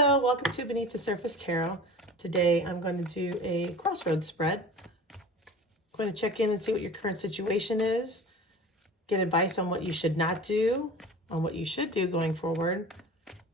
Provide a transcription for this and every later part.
Hello, welcome to Beneath the Surface Tarot. Today I'm going to do a crossroads spread. I'm going to check in and see what your current situation is, get advice on what you should not do, on what you should do going forward,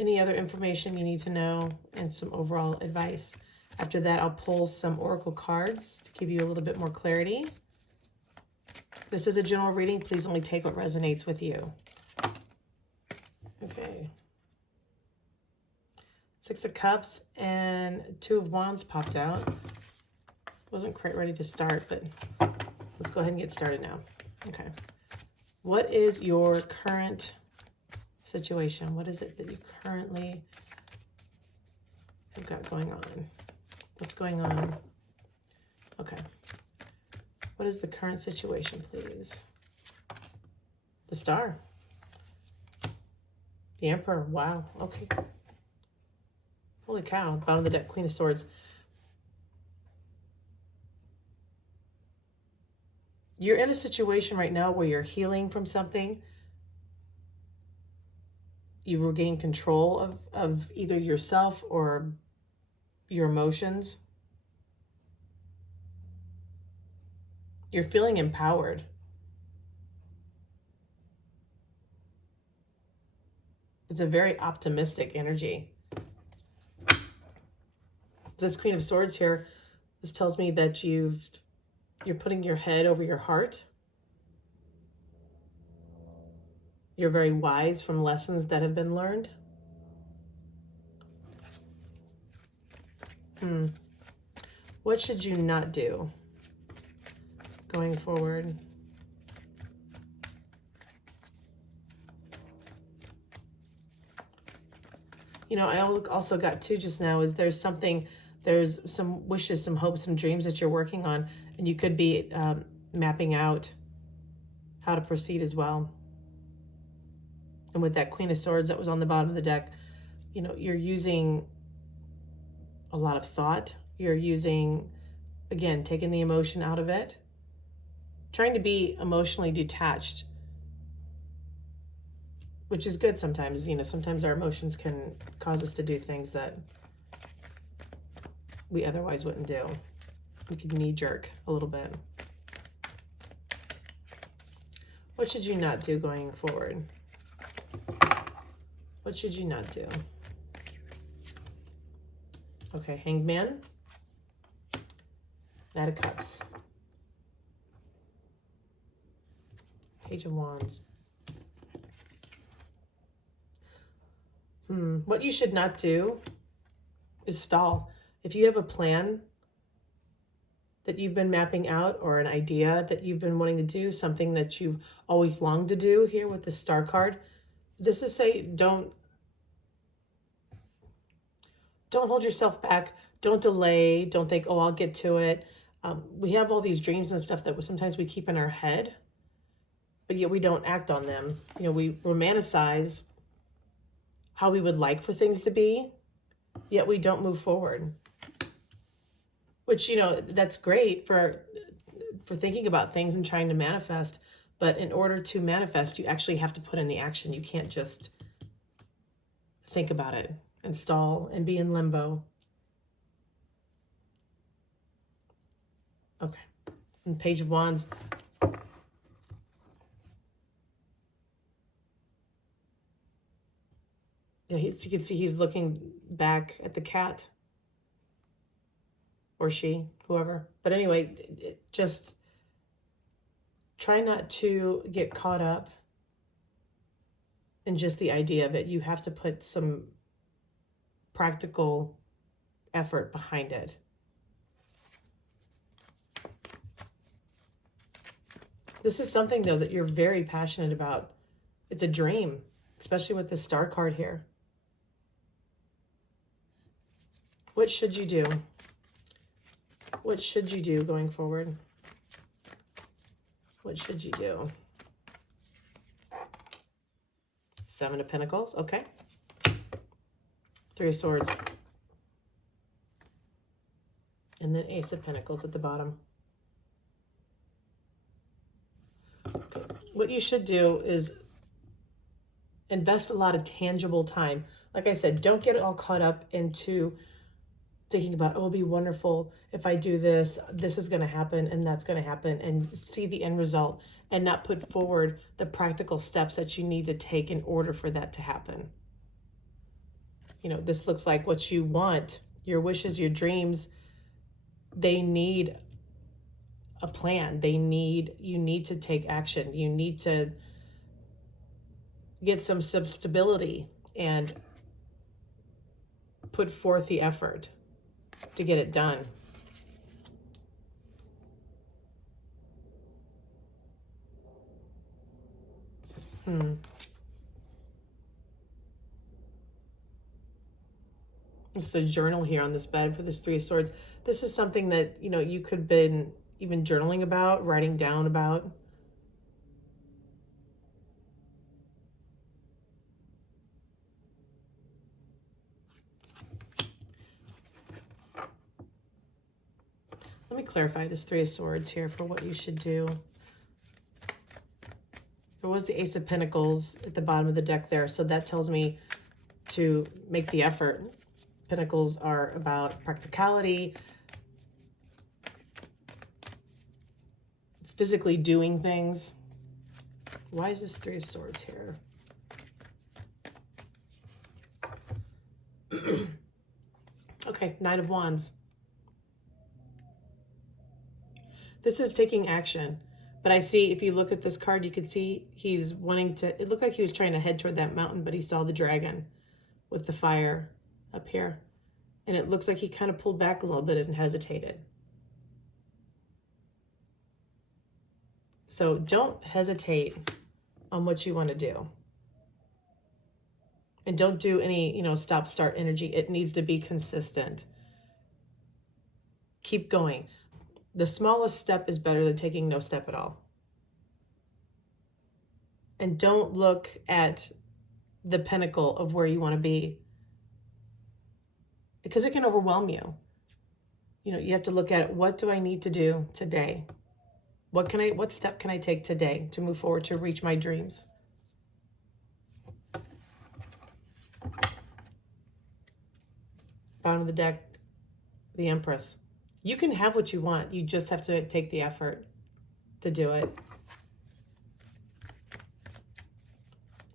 any other information you need to know, and some overall advice. After that, I'll pull some oracle cards to give you a little bit more clarity. This is a general reading. Please only take what resonates with you. Okay. Six of Cups and Two of Wands popped out. Wasn't quite ready to start, but let's go ahead and get started now. Okay. What is your current situation? What is it that you currently have got going on? What's going on? Okay. What is the current situation, please? The Star. The Emperor. Wow. Okay. Holy cow. Bottom of the deck, Queen of Swords. You're in a situation right now where you're healing from something. You regain control of either yourself or your emotions. You're feeling empowered. It's a very optimistic energy. This Queen of Swords here, this tells me that you're putting your head over your heart. You're very wise from lessons that have been learned. What should you not do going forward? You know, I also got too just now is there's some wishes, some hopes, some dreams that you're working on, and you could be mapping out how to proceed as well. And with that Queen of Swords that was on the bottom of the deck, you know, you're using a lot of thought. You're using, again, taking the emotion out of it, trying to be emotionally detached, which is good sometimes. You know, sometimes our emotions can cause us to do things that we otherwise wouldn't do. We could knee jerk a little bit. What should you not do going forward? What should you not do? Okay, Hanged Man. Knight of Cups. Page of Wands. What you should not do is stall. If you have a plan that you've been mapping out or an idea that you've been wanting to do, something that you've always longed to do here with the Star card, this is say don't hold yourself back. Don't delay. Don't think, oh, I'll get to it. We have all these dreams and stuff that sometimes we keep in our head, but yet we don't act on them. You know, we romanticize how we would like for things to be, yet we don't move forward. Which, you know, that's great for thinking about things and trying to manifest. But in order to manifest, you actually have to put in the action. You can't just think about it and stall and be in limbo. Okay. And Page of Wands. Yeah, you can see he's looking back at the cat. Or she, whoever. But anyway, just try not to get caught up in just the idea of it. You have to put some practical effort behind it. This is something, though, that you're very passionate about. It's a dream, especially with the Star card here. What should you do? What should you do going forward? What should you do? Seven of Pentacles, okay. Three of Swords. And then Ace of Pentacles at the bottom. Okay. What you should do is Invest a lot of tangible time. Like I said, don't get all caught up into thinking about, oh, it'll be wonderful if I do this, this is going to happen, and that's going to happen, and see the end result, and not put forward the practical steps that you need to take in order for that to happen. You know, this looks like what you want, your wishes, your dreams. They need a plan. You need to take action. You need to get some stability and put forth the effort to get it done. It's the journal here on this bed for this Three of Swords. This is something that, you know, you could have been even journaling about, writing down about. Let me clarify this Three of Swords here for what you should do. There was the Ace of Pentacles at the bottom of the deck there, so that tells me to make the effort. Pentacles are about practicality, physically doing things. Why is this Three of Swords here? Okay, Knight of Wands. This is taking action. But I see, if you look at this card, you can see he's wanting to, it looked like he was trying to head toward that mountain, but he saw the dragon with the fire up here. And it looks like he kind of pulled back a little bit and hesitated. So don't hesitate on what you want to do. And don't do any, you know, stop, start energy. It needs to be consistent. Keep going. The smallest step is better than taking no step at all. And don't look at the pinnacle of where you want to be, because it can overwhelm you. You know, you have to look at, what do I need to do today? What step can I take today to move forward to reach my dreams? Bottom of the deck, the Empress. You can have what you want. You just have to take the effort to do it.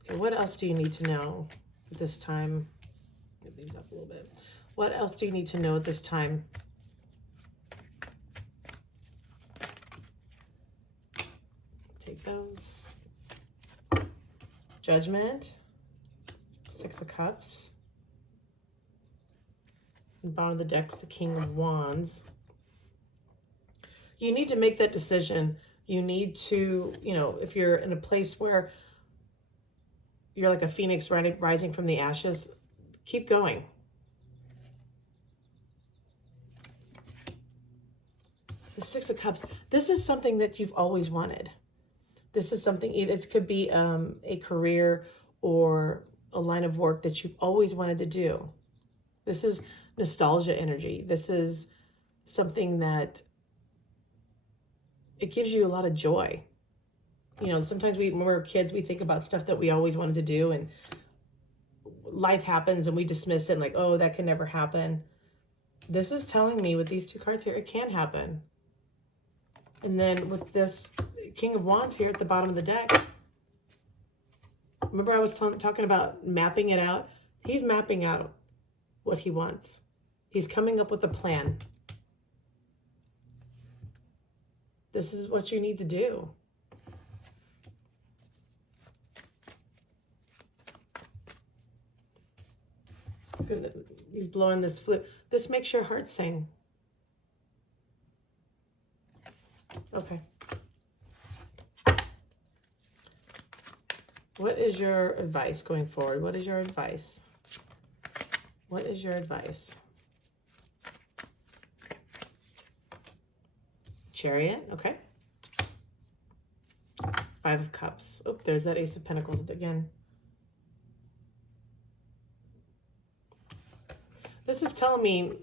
Okay, what else do you need to know at this time? Get these up a little bit. What else do you need to know at this time? Take those. Judgment. Six of Cups. And bottom of the deck is the King of Wands. You need to make that decision. You need to, you know, if you're in a place where you're like a phoenix rising from the ashes, keep going. The Six of Cups. This is something that you've always wanted. This is something, it could be a career or a line of work that you've always wanted to do. This is nostalgia energy. This is something that it gives you a lot of joy. You know, sometimes when we're kids, we think about stuff that we always wanted to do, and life happens and we dismiss it and like, oh, that can never happen. This is telling me with these two cards here, it can happen. And then with this King of Wands here at the bottom of the deck, remember I was talking about mapping it out? He's mapping out what he wants. He's coming up with a plan. This is what you need to do. He's blowing this flute. This makes your heart sing. Okay. What is your advice going forward? What is your advice? What is your advice? Chariot, okay. Five of Cups. Oh, there's that Ace of Pentacles again. This is telling me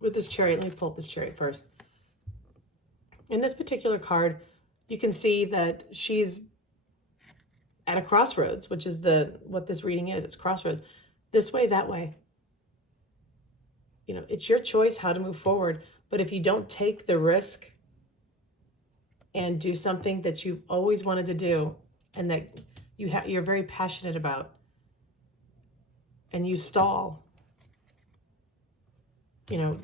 with this Chariot, let me pull up this Chariot first. In this particular card, you can see that she's at a crossroads, which is what this reading is. It's crossroads. This way, that way. You know, it's your choice how to move forward. But if you don't take the risk and do something that you've always wanted to do and that you're very passionate about, and you stall, you know,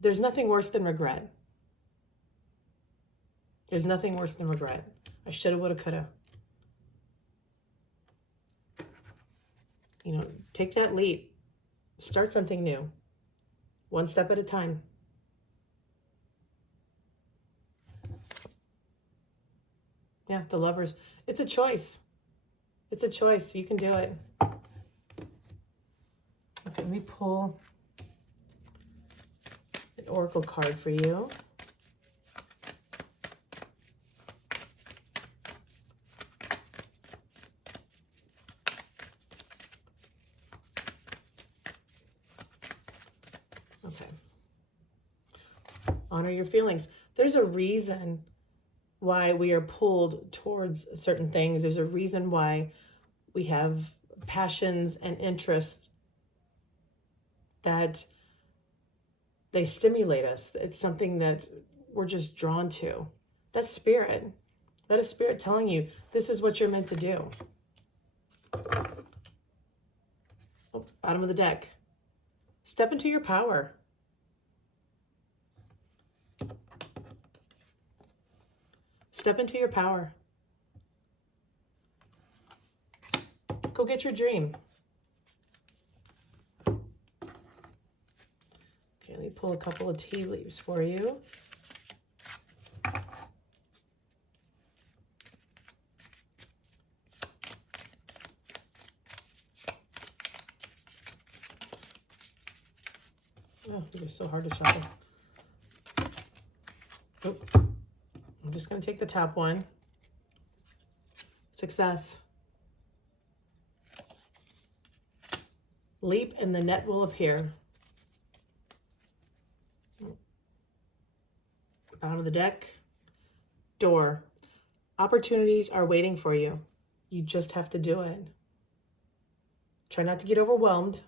there's nothing worse than regret. There's nothing worse than regret. I shoulda, woulda, coulda. You know, take that leap. Start something new. One step at a time. Yeah, the Lovers. It's a choice. It's a choice. You can do it. Okay, let me pull an oracle card for you. Okay. Honor your feelings. There's a reason why we are pulled towards certain things. There's a reason why we have passions and interests that they stimulate us. It's something that we're just drawn to. That's spirit. That is spirit telling you this is what you're meant to do. Oh, bottom of the deck. Step into your power. Step into your power. Go get your dream. Okay, let me pull a couple of tea leaves for you. Oh, they're so hard to shuffle. Oh, I'm just going to take the top one. Success. Leap and the net will appear. Bottom of the deck. Door. Opportunities are waiting for you. You just have to do it. Try not to get overwhelmed.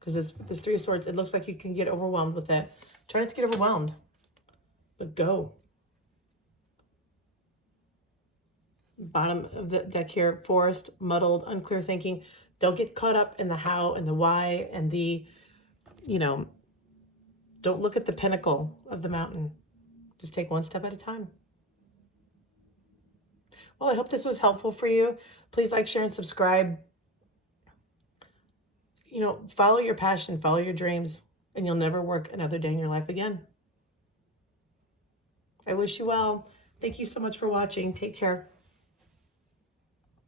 Because this Three of Swords, it looks like you can get overwhelmed with that. Try not to get overwhelmed. But go. Bottom of the deck here. Forest. Muddled. Unclear thinking. Don't get caught up in the how and the why and the, you know, don't look at the pinnacle of the mountain. Just take one step at a time. Well, I hope this was helpful for you. Please like, share, and subscribe. You know, follow your passion, follow your dreams, and you'll never work another day in your life again. I wish you well. Thank you so much for watching. Take care.